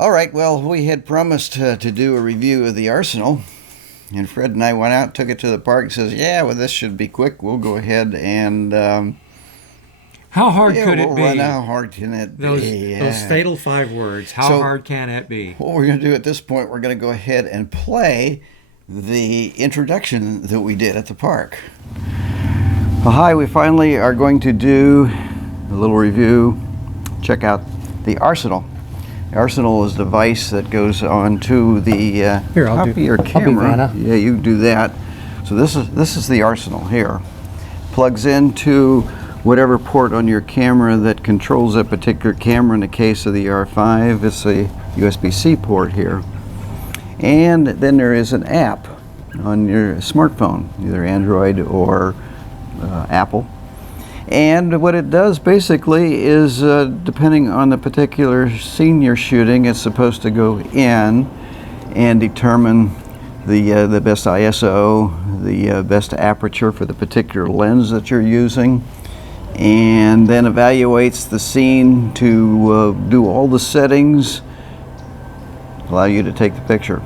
All right, well, we had promised to do a review of the Arsenal, and Fred and I went out, took it to the park, and says, yeah, well, this should be quick. We'll go ahead and, How hard yeah, could we'll it run. be? How hard can it Those be? those Yeah. fatal 5 words. How So hard can it be? what we're going to do at this point, we're going to go ahead and play the introduction that we did at the park. Well, hi, we finally are going to do a little review. Check out the Arsenal. The Arsenal is a device that goes onto the Here, top of your I'll be camera. Vanna. Yeah, you do that. So this is the Arsenal here. Plugs into whatever port on your camera that controls that particular camera. In the case of the R5, it's a USB-C port here. And then there is an app on your smartphone, either Android or Apple. And what it does basically is, depending on the particular scene you're shooting, it's supposed to go in and determine the best ISO, the best aperture for the particular lens that you're using, and then evaluates the scene to do all the settings, allow you to take the picture.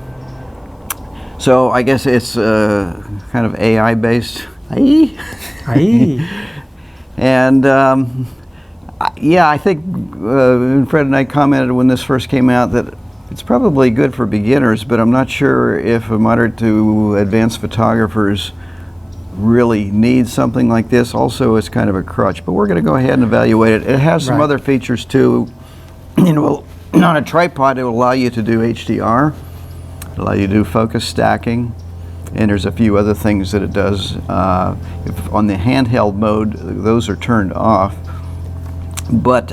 So I guess it's kind of AI based. Aye. And yeah, I think Fred and I commented when this first came out that it's probably good for beginners, but I'm not sure if moderate to advanced photographers really need something like this. Also, it's kind of a crutch, but we're going to go ahead and evaluate it. It has some other features too. You know, on a tripod, it will allow you to do HDR, allow you to do focus stacking, and there's a few other things that it does. If on the handheld mode, those are turned off. But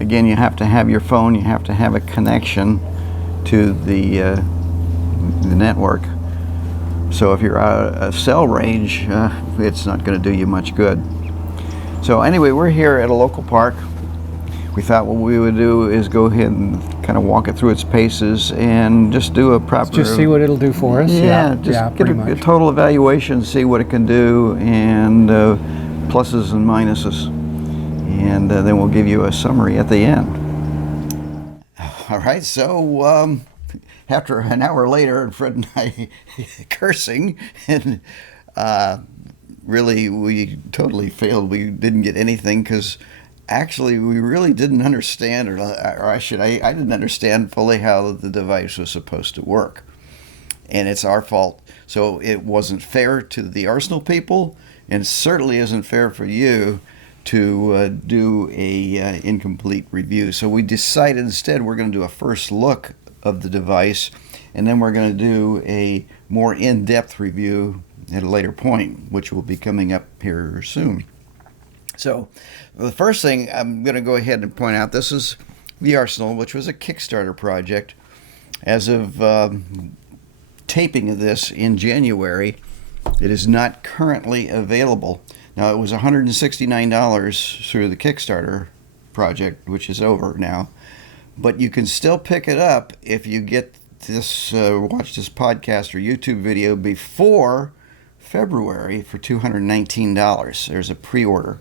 again, you have to have your phone, you have to have a connection to the network. So if you're out of cell range, it's not going to do you much good. So anyway, we're here at a local park. We thought what we would do is go ahead and kind of walk it through its paces and just do a proper... Just see what it'll do for us. Yeah, just get a total evaluation, see what it can do, and pluses and minuses. And then we'll give you a summary at the end. All right, so after an hour later, Fred and I cursing, and really we totally failed. We didn't get anything because actually we really didn't understand, or I didn't understand fully how the device was supposed to work. And it's our fault. So it wasn't fair to the Arsenal people, and certainly isn't fair for you to do a incomplete review. So we decided instead we're going to do a first look of the device, and then we're going to do a more in-depth review at a later point, which will be coming up here soon. So the first thing I'm going to go ahead and point out, this is the Arsenal, which was a Kickstarter project. As of taping of this in January, it is not currently available. Now, it was $169 through the Kickstarter project, which is over now, but you can still pick it up if you get this, watch this podcast or YouTube video before February for $219. There's a pre-order.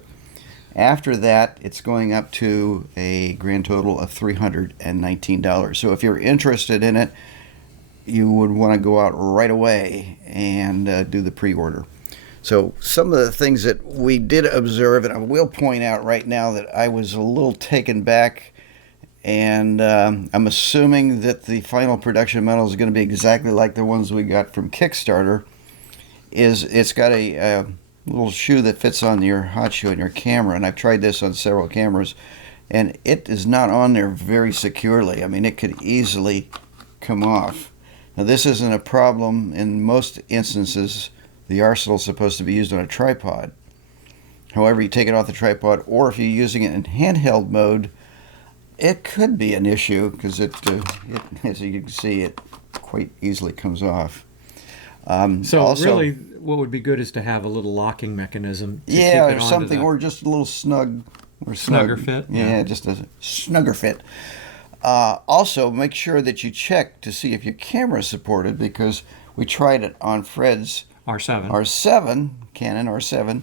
After that, it's going up to a grand total of $319. So if you're interested in it, you would want to go out right away and do the pre-order. So some of the things that we did observe, and I will point out right now that I was a little taken back, and I'm assuming that the final production model is going to be exactly like the ones we got from Kickstarter, is it's got a little shoe that fits on your hot shoe and your camera, and I've tried this on several cameras, and it is not on there very securely. I mean, it could easily come off. Now, this isn't a problem. In most instances, the Arsenal is supposed to be used on a tripod. However, you take it off the tripod, or if you're using it in handheld mode, it could be an issue because it, as you can see, it quite easily comes off. So also, really, what would be good is to have a little locking mechanism to keep yeah, it or onto something, the or just a little snug, or snugger fit. Yeah, just a snugger fit. Also, make sure that you check to see if your camera is supported, because we tried it on Fred's R7, Canon R7,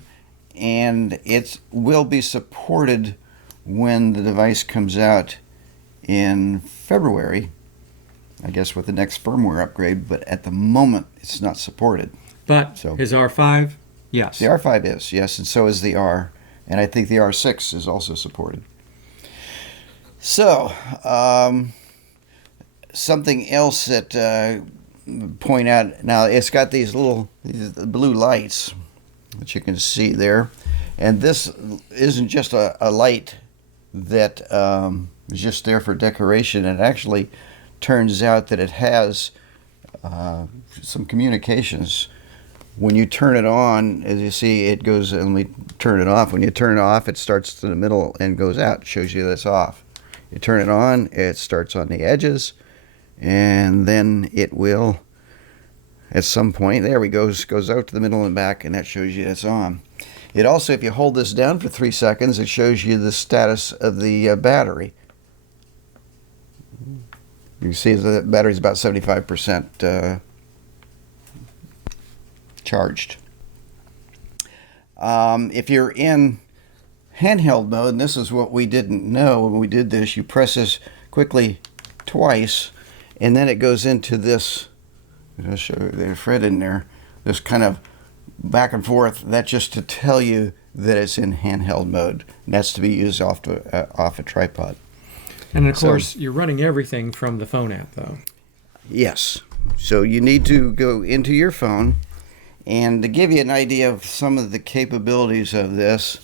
and it will be supported when the device comes out in February I guess, with the next firmware upgrade, but at the moment, it's not supported. But So his R5, yes. the R5 is, yes, and so is the R, and I think the R6 is also supported. So, something else that point out, now it's got these blue lights that you can see there, and this isn't just a light that is just there for decoration. It actually turns out that it has some communications. When you turn it on, as you see, it goes, and we turn it off. When you turn it off, it starts to the middle and goes out. It shows you that it's off. You turn it on, it starts on the edges, and then it will, at some point, there we goes out to the middle and back, and that shows you it's on. It also, if you hold this down for 3 seconds, it shows you the status of the battery. You see the battery's about 75% charged. If you're in handheld mode, and this is what we didn't know when we did this, you press this quickly twice, and then it goes into this, I'll show you, there's Fred in there, this kind of back and forth. That's just to tell you that it's in handheld mode. And that's to be used off a tripod. And of course, you're running everything from the phone app, though. Yes. So you need to go into your phone, and to give you an idea of some of the capabilities of this,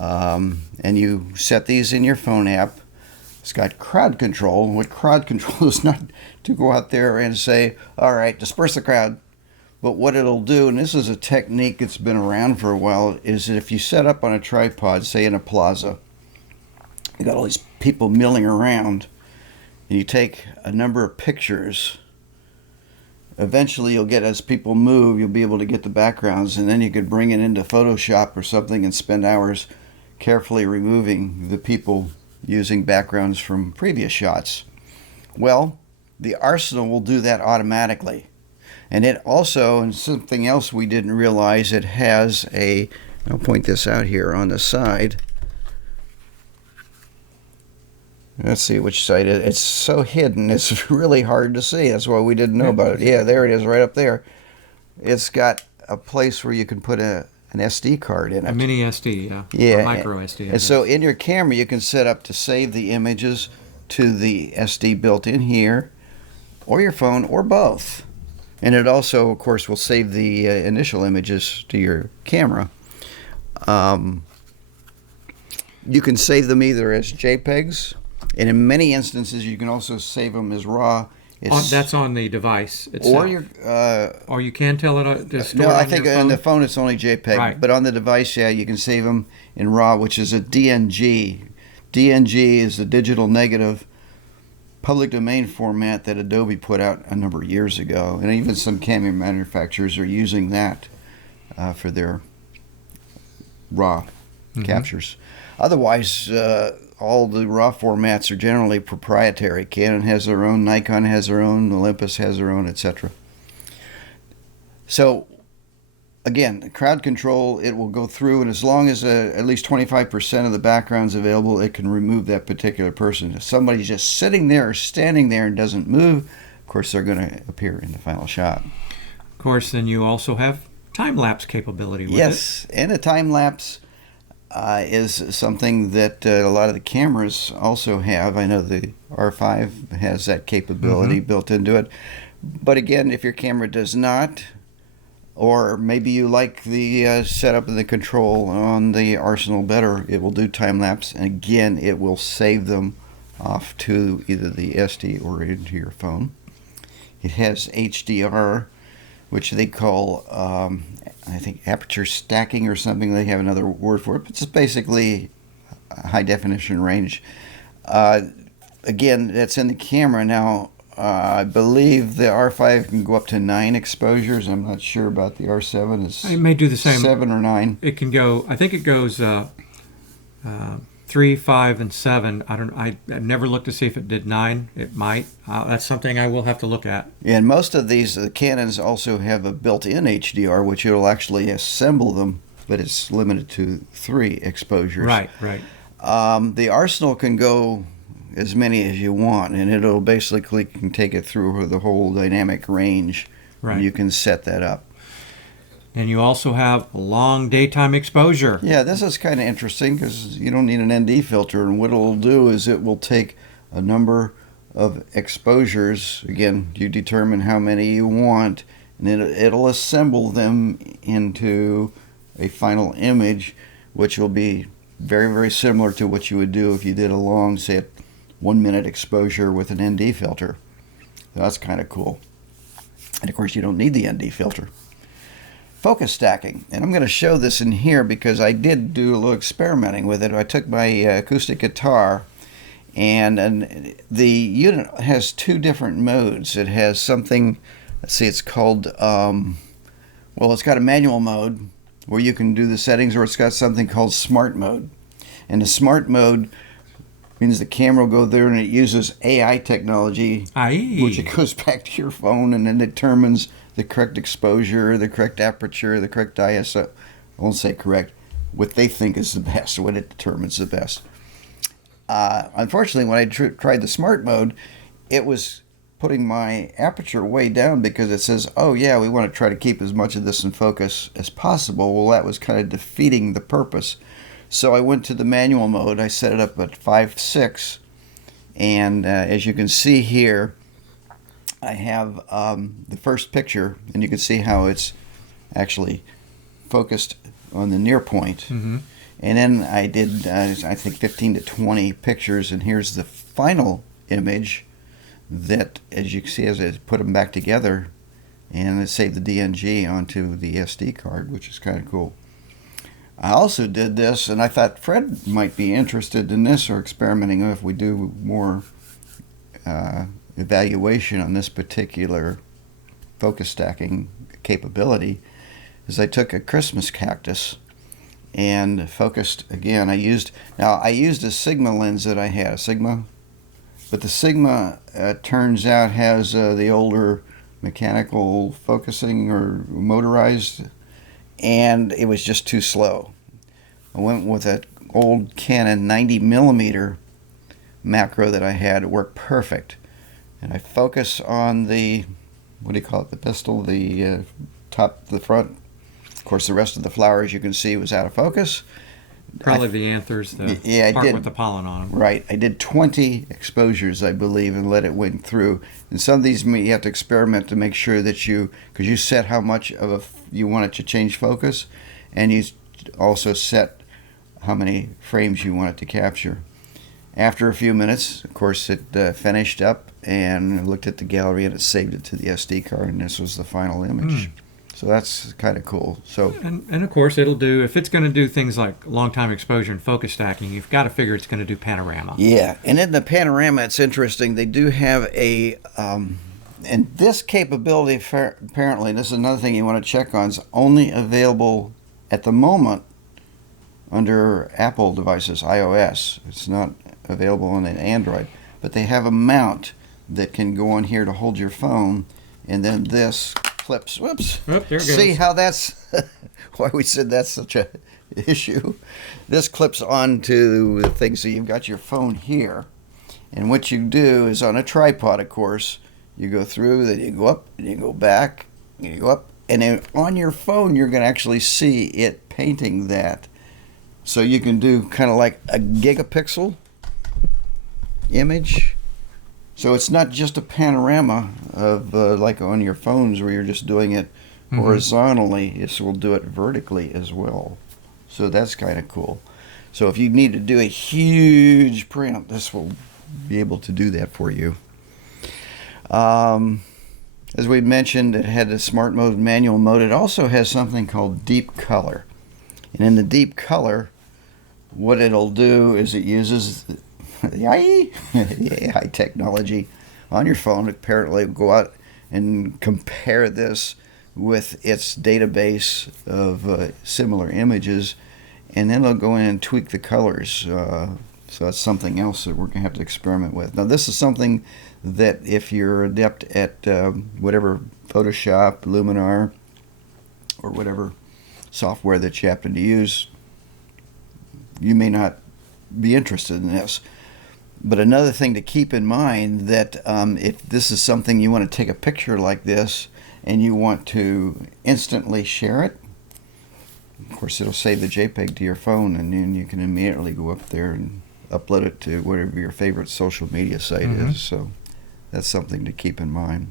and you set these in your phone app. It's got crowd control. What crowd control is not to go out there and say, all right, disperse the crowd. But what it'll do, and this is a technique that's been around for a while, is that if you set up on a tripod, say in a plaza, you got all these people milling around, and you take a number of pictures. Eventually you'll get, as people move, you'll be able to get the backgrounds, and then you could bring it into Photoshop or something and spend hours carefully removing the people using backgrounds from previous shots. Well, the Arsenal will do that automatically. And it also, and something else we didn't realize, it has I'll point this out here on the side. Let's see which side it is. It's so hidden, it's really hard to see. That's why we didn't know about it. Yeah, there it is, right up there. It's got a place where you can put an SD card in it. A mini SD, yeah. Yeah. Or micro SD. And so in your camera, you can set up to save the images to the SD built in here, or your phone, or both. And it also, of course, will save the initial images to your camera. You can save them either as JPEGs, and in many instances, you can also save them as RAW. That's on the device itself. Or your, or you can tell it to store no, on I think your phone? on the phone it's only JPEG, Right. But on the device, yeah, you can save them in RAW, which is a DNG. DNG is the digital negative public domain format that Adobe put out a number of years ago, and even some camera manufacturers are using that for their RAW captures. Otherwise, all the RAW formats are generally proprietary. Canon has their own, Nikon has their own, Olympus has their own, etc. So, again, crowd control, it will go through, and as long as at least 25% of the background's available, it can remove that particular person. If somebody's just sitting there or standing there and doesn't move, of course, they're going to appear in the final shot. Of course, then you also have time-lapse capability with it. Yes, and a time-lapse is something that a lot of the cameras also have. I know the R5 has that capability built into it. But again, if your camera does not, or maybe you like the setup and the control on the Arsenal better, it will do time-lapse. And again, it will save them off to either the SD or into your phone. It has HDR, which they call, I think, aperture stacking or something. They have another word for it, but it's basically a high definition range. Again, that's in the camera. Now, I believe the R5 can go up to 9 exposures. I'm not sure about the R7. It may do the same. 7 or 9. It can go, I think it goes 3, 5, and 7. I've never looked to see if it did 9. It might. That's something I will have to look at. And most of these, the Canons also have a built-in HDR, which it'll actually assemble them, but it's limited to 3 exposures. Right. The Arsenal can go, as many as you want, and it'll basically can take it through the whole dynamic range. Right. You can set that up. And you also have long daytime exposure. Yeah, this is kind of interesting because you don't need an ND filter, and what it'll do is it will take a number of exposures. Again, you determine how many you want, and it'll assemble them into a final image, which will be very, very similar to what you would do if you did a long, say, 1 minute exposure with an ND filter. That's kind of cool. And of course, you don't need the ND filter. Focus stacking, and I'm going to show this in here because I did do a little experimenting with it. I took my acoustic guitar, and the unit has 2 different modes. It has something, let's see, it's called, it's got a manual mode where you can do the settings, or it's got something called smart mode. And the smart mode means the camera will go there and it uses AI technology, which it goes back to your phone and then determines the correct exposure, the correct aperture, the correct ISO. I won't say correct, what they think is the best, what it determines the best. Unfortunately, when I tried the smart mode, it was putting my aperture way down because it says, oh yeah, we want to try to keep as much of this in focus as possible. Well, that was kind of defeating the purpose. So I went to the manual mode. I set it up at 5.6, and as you can see here, I have the first picture, and you can see how it's actually focused on the near point. Mm-hmm. And then I did, I think, 15 to 20 pictures, and here's the final image that, as you can see, as I put them back together, and it saved the DNG onto the SD card, which is kind of cool. I also did this, and I thought Fred might be interested in this or experimenting if we do more evaluation on this particular focus stacking capability, is I took a Christmas cactus and focused again. I used a Sigma lens that I had, a Sigma, but the Sigma turns out has the older mechanical focusing or motorized, and it was just too slow. I went with an old Canon 90 millimeter macro that I had. It worked perfect. And I focus on the, what do you call it, the pistil, the top, the front. Of course, the rest of the flowers you can see was out of focus. Probably the anthers, the part with the pollen on them. Right. I did 20 exposures, I believe, and let it went through. And some of these you have to experiment to make sure that because you set how much you want it to change focus, and you also set how many frames you want it to capture. After a few minutes, of course, it finished up, and I looked at the gallery, and it saved it to the SD card, and this was the final image. So that's kind of cool. So and of course, it'll do, if it's going to do things like long time exposure and focus stacking, you've got to figure it's going to do panorama. Yeah, and in the panorama, it's interesting. They do have a, and this capability, apparently, this is another thing you want to check on, is only available at the moment under Apple devices, iOS. It's not available on an Android, but they have a mount that can go on here to hold your phone, and then this clips. Whoops. Oh, there it goes. See how that's why we said that's such a issue. This clips onto the thing, so you've got your phone here, and what you do is on a tripod, of course, you go through, then you go up, and you go back, and you go up, and then on your phone you're going to actually see it painting that. So you can do kind of like a gigapixel image. So it's not just a panorama of like on your phones where you're just doing it horizontally. This will do it vertically as well. So that's kind of cool. So if you need to do a huge print, this will be able to do that for you. As we mentioned, it had the smart mode, manual mode. It also has something called deep color. And in the deep color, what it'll do is it uses the AI technology on your phone. Apparently, go out and compare this with its database of similar images, and then it'll go in and tweak the colors. So that's something else that we're going to have to experiment with. Now, this is something that if you're adept at whatever Photoshop, Luminar, or whatever software that you happen to use, you may not be interested in this. But another thing to keep in mind that if this is something you want to take a picture like this and you want to instantly share it, of course it'll save the JPEG to your phone, and then you can immediately go up there and upload it to whatever your favorite social media site is. So that's something to keep in mind.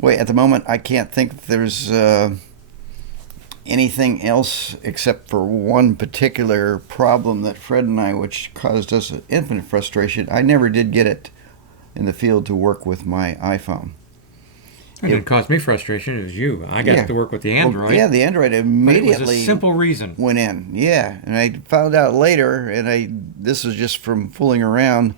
Wait, at the moment I can't think if there's anything else except for one particular problem that Fred and I, which caused us infinite frustration. I never did get it in the field to work with my iPhone. It didn't cause me frustration. It was you. I got to work with the Android. Well, yeah, the Android immediately But it was a simple reason. went in. Yeah, and I found out later, and this was just from fooling around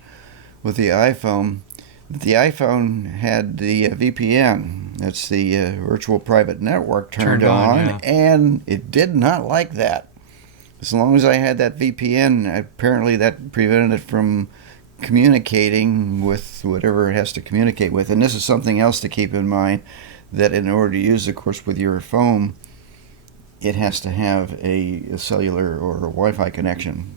with the iPhone, that the iPhone had the VPN. That's the virtual private network turned on, yeah. and it did not like that. As long as I had that VPN, apparently that prevented it from communicating with whatever it has to communicate with. And this is something else to keep in mind, that in order to use, of course, with your phone, it has to have a cellular or a Wi-Fi connection.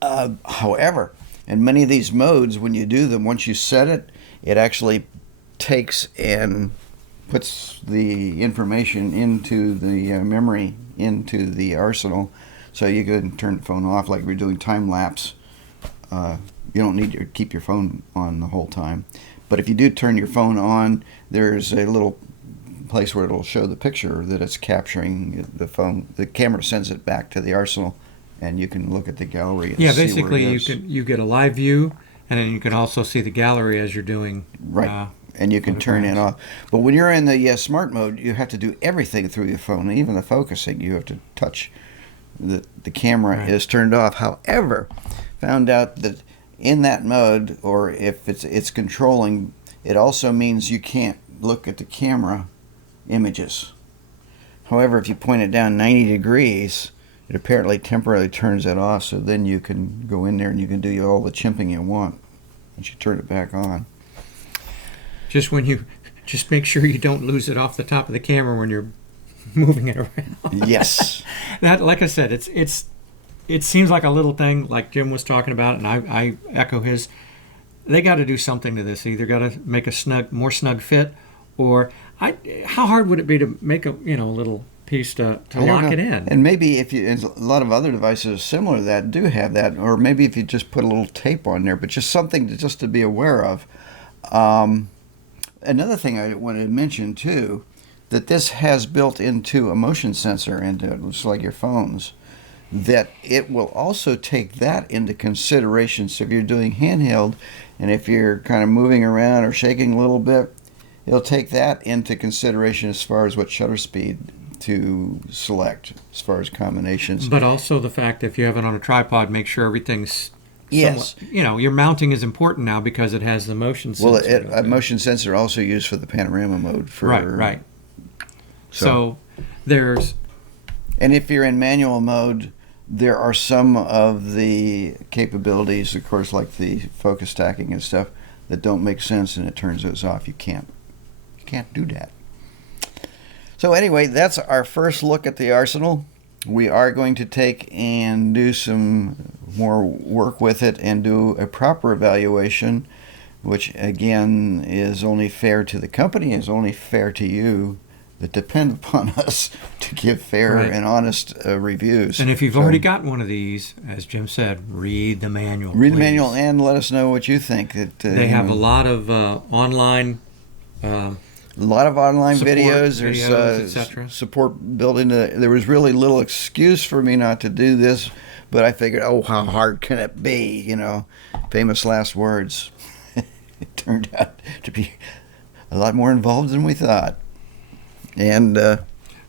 However, in many of these modes, when you do them, once you set it, it actually takes and puts the information into the memory, into the arsenal. So you can turn the phone off, like we're doing time lapse. You don't need to keep your phone on the whole time. But if you do turn your phone on, there's a little place where it'll show the picture that it's capturing the phone. The camera sends it back to the arsenal, and you can look at the gallery and see basically where it is. you get a live view, and then you can also see the gallery as you're doing. Right. And you can turn it off. But when you're in the smart mode, you have to do everything through your phone, even the focusing. You have to touch the camera is turned off. However, found out that in that mode, or if it's controlling, it also means you can't look at the camera images. However, if you point it down 90 degrees, it apparently temporarily turns it off, so then you can go in there and you can do all the chimping you want once you turn it back on. Just make sure you don't lose it off the top of the camera when you're moving it around. Yes. That, like I said, it seems like a little thing, like Jim was talking about, and I echo his. They got to do something to this. Either got to make a more snug fit, or how hard would it be to make a little piece to lock it in? And maybe and a lot of other devices similar to that do have that, or maybe if you just put a little tape on there, but just something just to be aware of. Another thing I wanted to mention too, that this has built into a motion sensor into it, just like your phones, that it will also take that into consideration. So if you're doing handheld, and if you're kind of moving around or shaking a little bit, it'll take that into consideration as far as what shutter speed to select, as far as combinations. But also the fact, if you have it on a tripod, make sure everything's Yes. Your mounting is important now because it has the motion sensor. Well, a motion sensor also used for the panorama mode. Right. So there's... And if you're in manual mode, there are some of the capabilities, of course, like the focus stacking and stuff, that don't make sense, and it turns those off. You can't do that. So anyway, that's our first look at the arsenal. We are going to take and do some more work with it and do a proper evaluation, which again is only fair to the company, is only fair to you, that depend upon us to give fair and honest reviews. And if you've already got one of these, as Jim said, read the manual. Read the manual and let us know what you think. They have a lot of online. A lot of online support videos. There's support built into. There was really little excuse for me not to do this, but I figured, how hard can it be? Famous last words. It turned out to be a lot more involved than we thought. And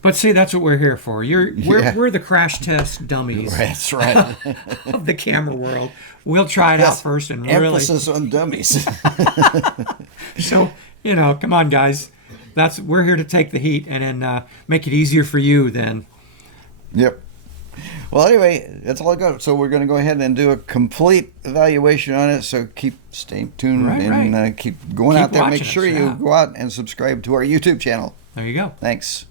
but see, that's what we're here for. We're the crash test dummies. That's right. Of the camera world. We'll try it out first and really emphasis on dummies. So come on, guys. We're here to take the heat and then make it easier for you. Then. Yep. Well, anyway, that's all I got. So we're going to go ahead and do a complete evaluation on it. So stay tuned and keep going out there. Make sure you go out and subscribe to our YouTube channel. There you go. Thanks.